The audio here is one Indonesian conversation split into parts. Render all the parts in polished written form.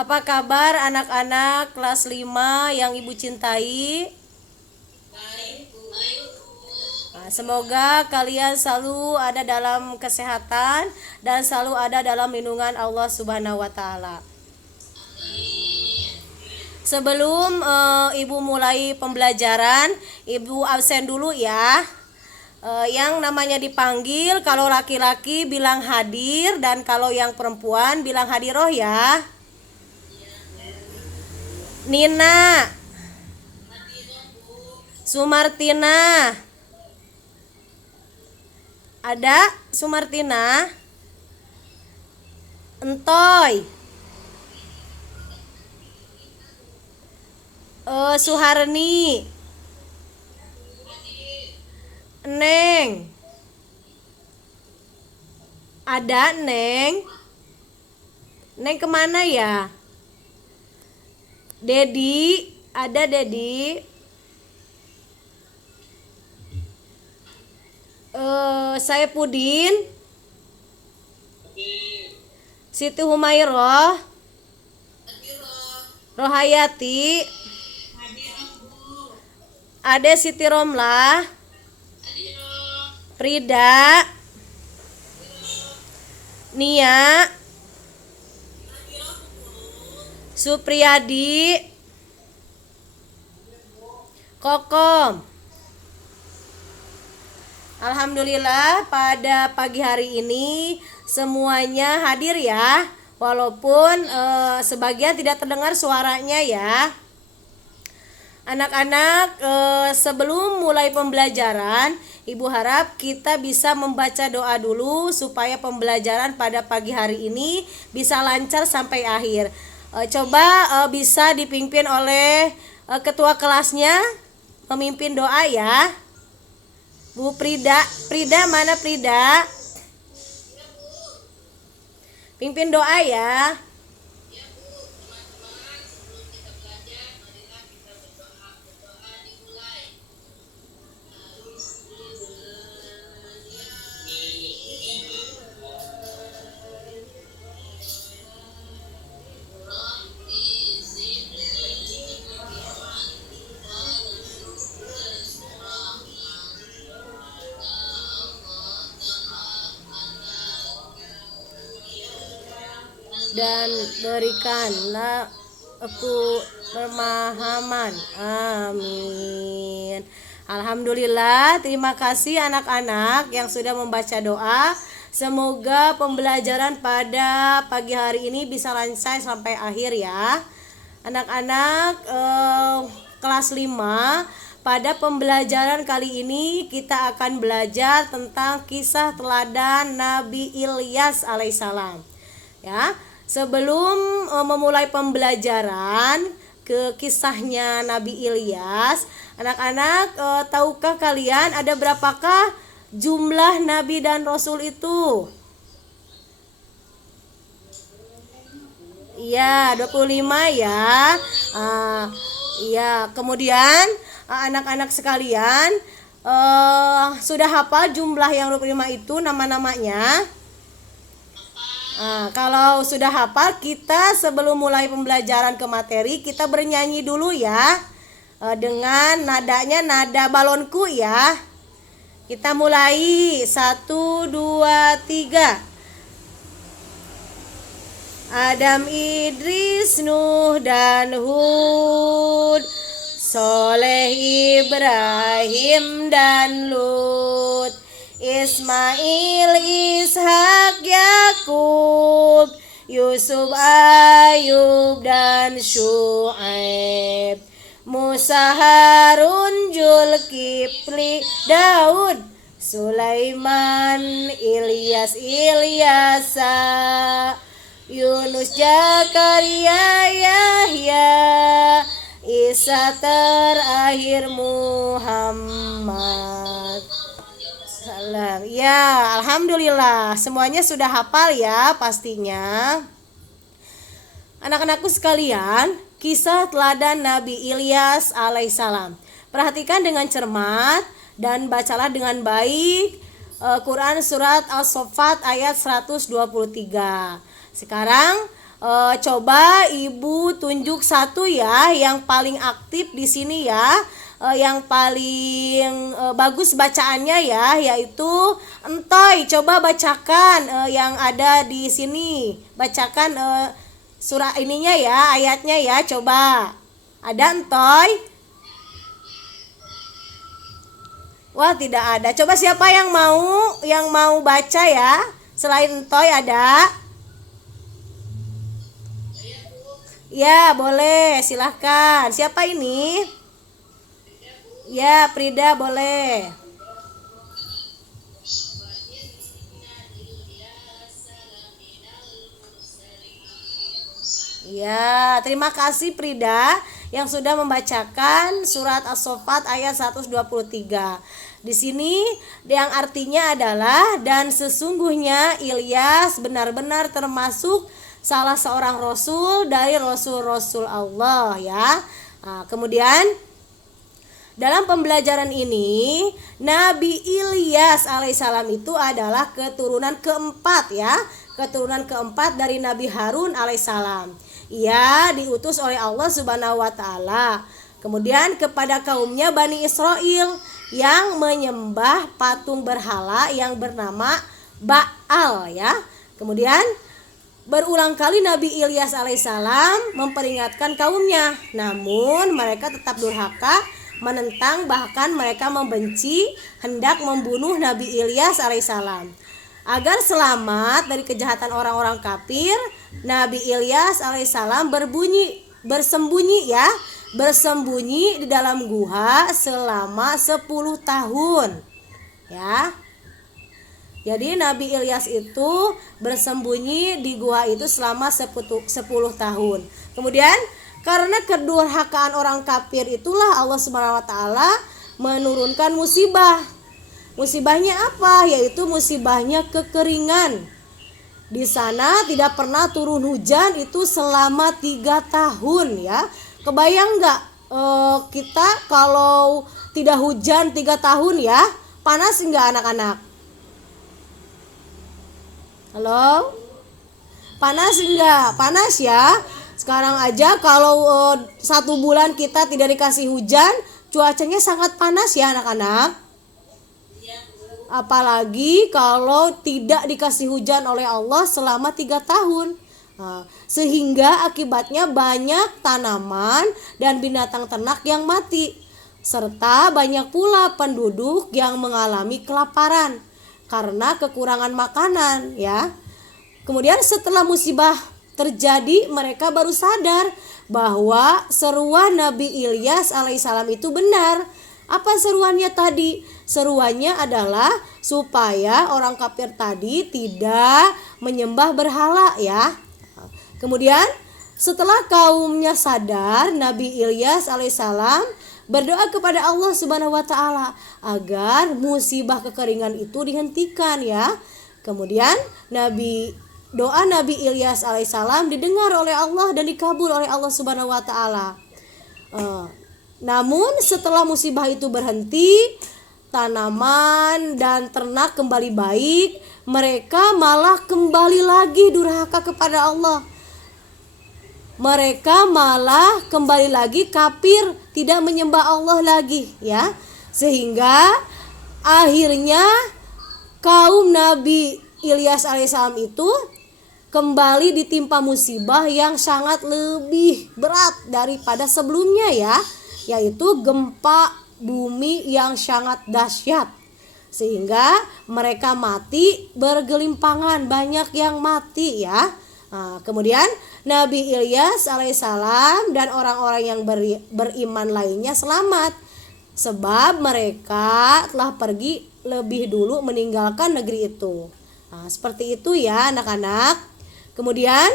Apa kabar anak-anak kelas 5 yang Ibu cintai? Nah, semoga kalian selalu ada dalam kesehatan dan selalu ada dalam lindungan Allah Subhanahu wa taala. Sebelum Ibu mulai pembelajaran, Ibu absen dulu ya. Yang namanya dipanggil, kalau laki-laki bilang hadir dan kalau yang perempuan bilang hadiroh ya. Nina, Sumartina, ada Sumartina, Entoy, Suharni, Neng, ada Neng, Neng kemana ya? Dedi, ada Dedi. Saya Pudin, Siti Humairah, Rohayati, Ade Siti Romlah, Frida, Nia, Supriyadi, Kokom. Alhamdulillah pada pagi hari ini semuanya hadir ya, walaupun sebagian tidak terdengar suaranya ya. Anak-anak, sebelum mulai pembelajaran, Ibu harap kita bisa membaca doa dulu supaya pembelajaran pada pagi hari ini bisa lancar sampai akhir. Coba bisa dipimpin oleh ketua kelasnya memimpin doa ya. Bu Prida, Prida mana Prida? Pimpin doa ya. Dan berikanlah aku pemahaman. Amin. Alhamdulillah, terima kasih anak-anak yang sudah membaca doa. Semoga pembelajaran pada pagi hari ini bisa lancar sampai akhir ya. Anak-anak kelas 5, pada pembelajaran kali ini kita akan belajar tentang kisah teladan Nabi Ilyas alaihissalam. Ya. Sebelum memulai pembelajaran ke kisahnya Nabi Ilyas, anak-anak tahukah kalian ada berapakah jumlah nabi dan rasul itu? Iya, 25 ya. Iya, kemudian anak-anak sekalian sudah hafal jumlah yang 25 itu nama-namanya? Kalau sudah hafal, kita sebelum mulai pembelajaran ke materi, kita bernyanyi dulu ya, dengan nadanya nada balonku ya. Kita mulai 1, 2, 3. Adam, Idris, Nuh dan Hud, Soleh, Ibrahim dan Lut, Ismail, Ishak, Yakub, Yusuf, Ayub dan Syuaib, Musa, Harun, Zulkifli, Daud, Sulaiman, Ilyas, Ilyasa, Yunus, Zakaria, Yahya, Isa, terakhir Muhammad. Salam. Ya, alhamdulillah semuanya sudah hafal ya pastinya. Anak-anakku sekalian, kisah teladan Nabi Ilyas alaihissalam. Perhatikan dengan cermat dan bacalah dengan baik Quran surat As-Saffat ayat 123. Sekarang Coba Ibu tunjuk satu ya yang paling aktif di sini ya, yang paling bagus bacaannya ya, yaitu Entoy. Coba bacakan yang ada di sini, bacakan surah ininya ya, ayatnya ya, coba. Ada Entoy? Wah, tidak ada. Coba siapa yang mau baca ya? Selain Entoy ada? Ya, boleh, silahkan. Siapa ini? Ya, Prida boleh. Ya, terima kasih Prida yang sudah membacakan surat As-Saffat ayat 123. Di sini yang artinya adalah, dan sesungguhnya Ilyas benar-benar termasuk salah seorang rasul dari rasul-rasul Allah ya. Nah, kemudian dalam pembelajaran ini Nabi Ilyas alaihissalam itu adalah keturunan keempat ya, keturunan keempat dari Nabi Harun alaihissalam. Ia diutus oleh Allah Subhanahu wa taala kemudian kepada kaumnya Bani Israel yang menyembah patung berhala yang bernama Baal ya. Kemudian berulang kali Nabi Ilyas alaihissalam memperingatkan kaumnya, namun mereka tetap durhaka, menentang, bahkan mereka membenci, hendak membunuh Nabi Ilyas alaihissalam. Agar selamat dari kejahatan orang-orang kafir, Nabi Ilyas alaihissalam bersembunyi di dalam gua selama 10 tahun ya. Jadi Nabi Ilyas itu bersembunyi di gua itu selama 10 tahun. Kemudian karena kedurhakaan orang kafir itulah Allah Subhanahu wa taala menurunkan musibah. Musibahnya apa? Yaitu musibahnya kekeringan. Di sana tidak pernah turun hujan itu selama 3 tahun ya. Kebayang nggak kita kalau tidak hujan 3 tahun ya? Panas nggak anak-anak? Halo? Panas enggak? Panas ya. Sekarang aja kalau 1 bulan kita tidak dikasih hujan, cuacanya sangat panas ya anak-anak. Apalagi kalau tidak dikasih hujan oleh Allah selama 3 tahun. Sehingga akibatnya banyak tanaman dan binatang ternak yang mati. Serta banyak pula penduduk yang mengalami kelaparan karena kekurangan makanan ya. Kemudian setelah musibah terjadi, mereka baru sadar bahwa seruan Nabi Ilyas alaihissalam itu benar. Apa seruannya tadi? Seruannya adalah supaya orang kafir tadi tidak menyembah berhala ya. Kemudian setelah kaumnya sadar, Nabi Ilyas alaihissalam berdoa kepada Allah Subhanahu wa taala agar musibah kekeringan itu dihentikan ya. Kemudian doa Nabi Ilyas alaihissalam didengar oleh Allah dan dikabul oleh Allah Subhanahu wa taala. Namun setelah musibah itu berhenti, tanaman dan ternak kembali baik, mereka malah kembali lagi durhaka kepada Allah. Mereka malah kembali lagi kafir, tidak menyembah Allah lagi ya. Sehingga akhirnya kaum Nabi Ilyas alaihissalam itu kembali ditimpa musibah yang sangat lebih berat daripada sebelumnya ya, yaitu gempa bumi yang sangat dahsyat. Sehingga mereka mati bergelimpangan, banyak yang mati ya. Kemudian Nabi Ilyas alaihissalam dan orang-orang yang beriman lainnya selamat, sebab mereka telah pergi lebih dulu meninggalkan negeri itu. Seperti itu ya anak-anak. Kemudian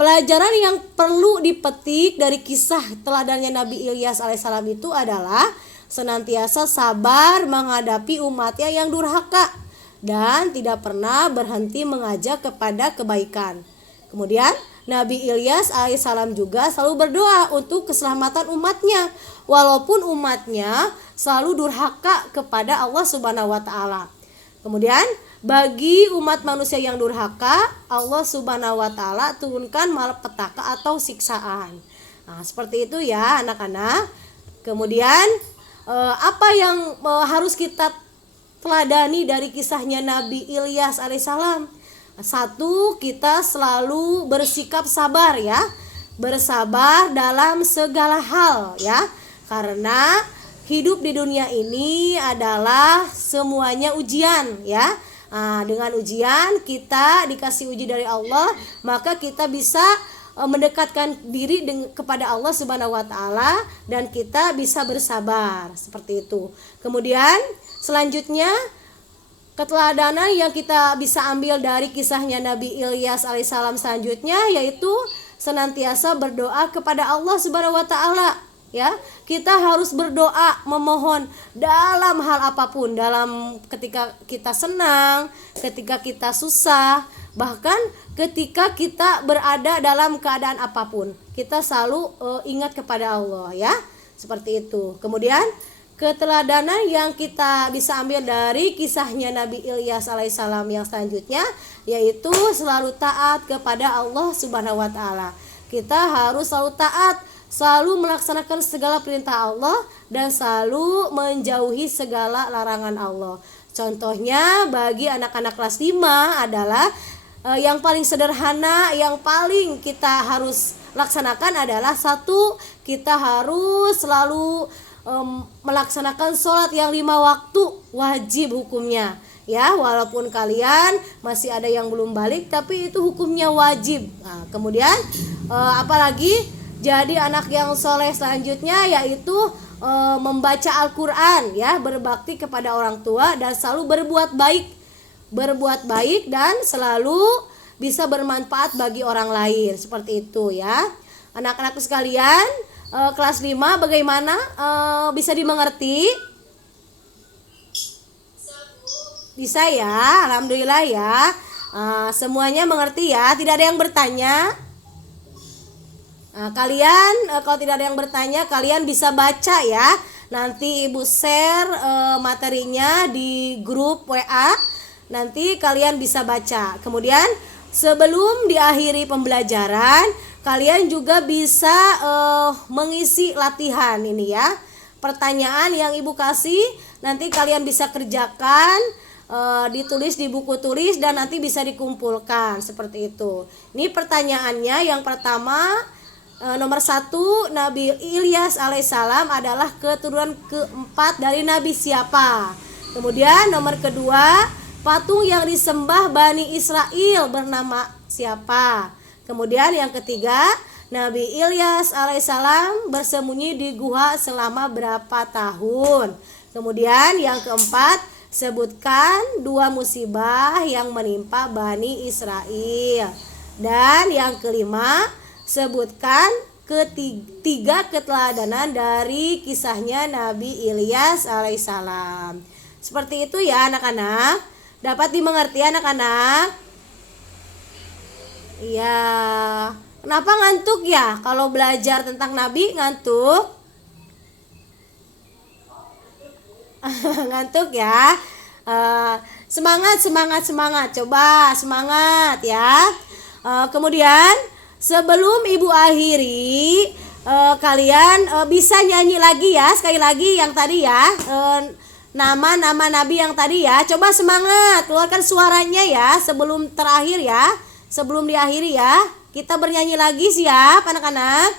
pelajaran yang perlu dipetik dari kisah teladannya Nabi Ilyas alaihissalam itu adalah senantiasa sabar menghadapi umatnya yang durhaka dan tidak pernah berhenti mengajak kepada kebaikan. Kemudian Nabi Ilyas alaihissalam juga selalu berdoa untuk keselamatan umatnya, walaupun umatnya selalu durhaka kepada Allah Subhanahu wa taala. Kemudian bagi umat manusia yang durhaka, Allah Subhanahu wa taala turunkan malapetaka atau siksaan. Nah, seperti itu ya anak-anak. Kemudian apa yang harus kita teladani dari kisahnya Nabi Ilyas alaihissalam? Satu, kita selalu bersikap sabar ya. Bersabar dalam segala hal ya. Karena hidup di dunia ini adalah semuanya ujian ya. Nah, dengan ujian kita dikasih uji dari Allah, maka kita bisa mendekatkan diri kepada Allah Subhanahu wa taala dan kita bisa bersabar seperti itu. Kemudian selanjutnya keteladanan yang kita bisa ambil dari kisahnya Nabi Ilyas alaihissalam selanjutnya yaitu senantiasa berdoa kepada Allah Subhanahu wa taala ya. Kita harus berdoa memohon dalam hal apapun, dalam ketika kita senang, ketika kita susah, bahkan ketika kita berada dalam keadaan apapun, kita selalu ingat kepada Allah ya. Seperti itu. Kemudian keteladanan yang kita bisa ambil dari kisahnya Nabi Ilyas alaihissalam yang selanjutnya yaitu selalu taat kepada Allah Subhanahu wa taala. Kita harus selalu taat, selalu melaksanakan segala perintah Allah dan selalu menjauhi segala larangan Allah. Contohnya bagi anak-anak kelas 5 adalah yang paling sederhana, yang paling kita harus laksanakan adalah satu, kita harus selalu melaksanakan sholat yang 5 waktu wajib hukumnya ya, walaupun kalian masih ada yang belum balik tapi itu hukumnya wajib. Nah, kemudian apalagi jadi anak yang soleh selanjutnya yaitu membaca Al-Quran ya, berbakti kepada orang tua dan selalu berbuat baik dan selalu bisa bermanfaat bagi orang lain, seperti itu ya. Anak-anak sekalian, kelas 5 bagaimana, bisa dimengerti? Bisa ya, alhamdulillah ya. Semuanya mengerti ya, tidak ada yang bertanya. Kalian kalau tidak ada yang bertanya, kalian bisa baca ya. Nanti ibu share materinya di grup WA. Nanti kalian bisa baca. Kemudian sebelum diakhiri pembelajaran, kalian juga bisa mengisi latihan ini ya. Pertanyaan yang ibu kasih nanti kalian bisa kerjakan, ditulis di buku tulis dan nanti bisa dikumpulkan seperti itu. Ini pertanyaannya yang pertama, nomor 1, Nabi Ilyas alaihissalam adalah keturunan keempat dari Nabi siapa? Kemudian nomor kedua, patung yang disembah Bani Israel bernama siapa? Kemudian yang ketiga, Nabi Ilyas alaihissalam bersembunyi di gua selama berapa tahun? Kemudian yang keempat, sebutkan 2 musibah yang menimpa Bani Israel. Dan yang kelima, sebutkan ketiga keteladanan dari kisahnya Nabi Ilyas alaihissalam. Seperti itu ya anak-anak. Dapat dimengerti anak-anak? Iya. Kenapa ngantuk ya? Kalau belajar tentang Nabi ngantuk? Ngantuk ya. Semangat. Coba semangat ya. Kemudian sebelum ibu akhiri, kalian bisa nyanyi lagi ya, sekali lagi yang tadi ya, nama-nama Nabi yang tadi ya. Coba semangat, keluarkan suaranya ya sebelum terakhir ya, sebelum diakhiri ya. Kita bernyanyi lagi, siap anak-anak?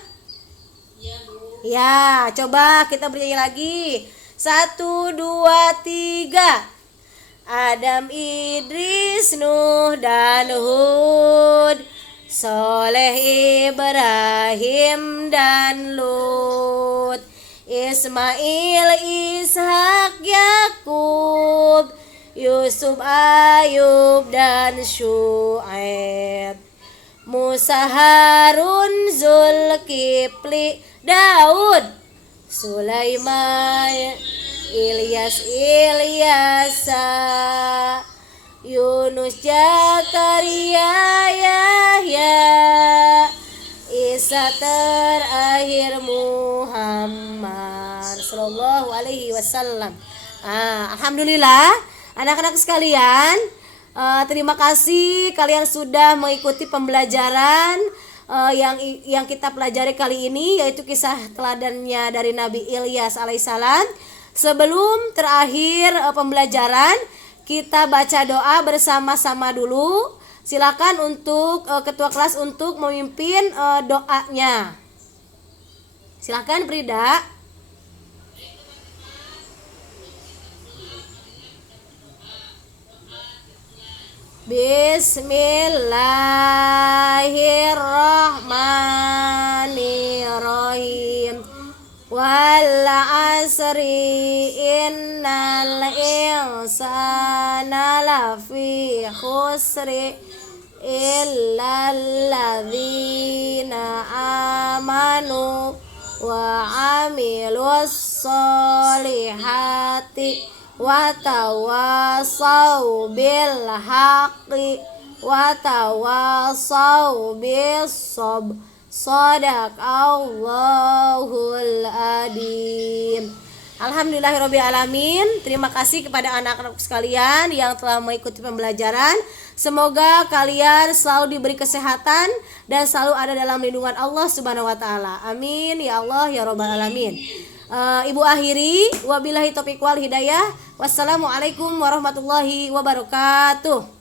Iya Bu. Ya, coba kita bernyanyi lagi. 1, 2, 3. Adam, Idris, Nuh dan Hud, Soleh, Ibrahim dan Lut, Ismail, Ishak, Yakub, Yusuf, Ayub dan Syuaib, Musa, Harun, Zulkifli, Daud, Sulaiman, Ilyas, Ilyasa, Yunus, Zakaria, Yahya, Isa, terakhir Muhammad sallallahu alaihi wasallam. Alhamdulillah anak-anak sekalian, Terima kasih kalian sudah mengikuti pembelajaran yang kita pelajari kali ini, yaitu kisah teladannya dari Nabi Ilyas alaihissalam. Sebelum terakhir pembelajaran, kita baca doa bersama-sama dulu. Silakan untuk ketua kelas untuk memimpin doanya. Silakan Frida. Bismillahirrahmanirrahim. Wal asri innal insana lafi khusri illal ladzina amanu wa amilus solihati wa tawassaw bil haqqi wa tawassaw bis sabr. Shadaqallahul adim. Alhamdulillahirabbil alamin. Terima kasih kepada anak-anak sekalian yang telah mengikuti pembelajaran. Semoga kalian selalu diberi kesehatan dan selalu ada dalam lindungan Allah Subhanahu wa taala. Amin ya Allah ya rabbal alamin. Ibu akhiri, wabillahi taufiq wal hidayah. Wassalamualaikum warahmatullahi wabarakatuh.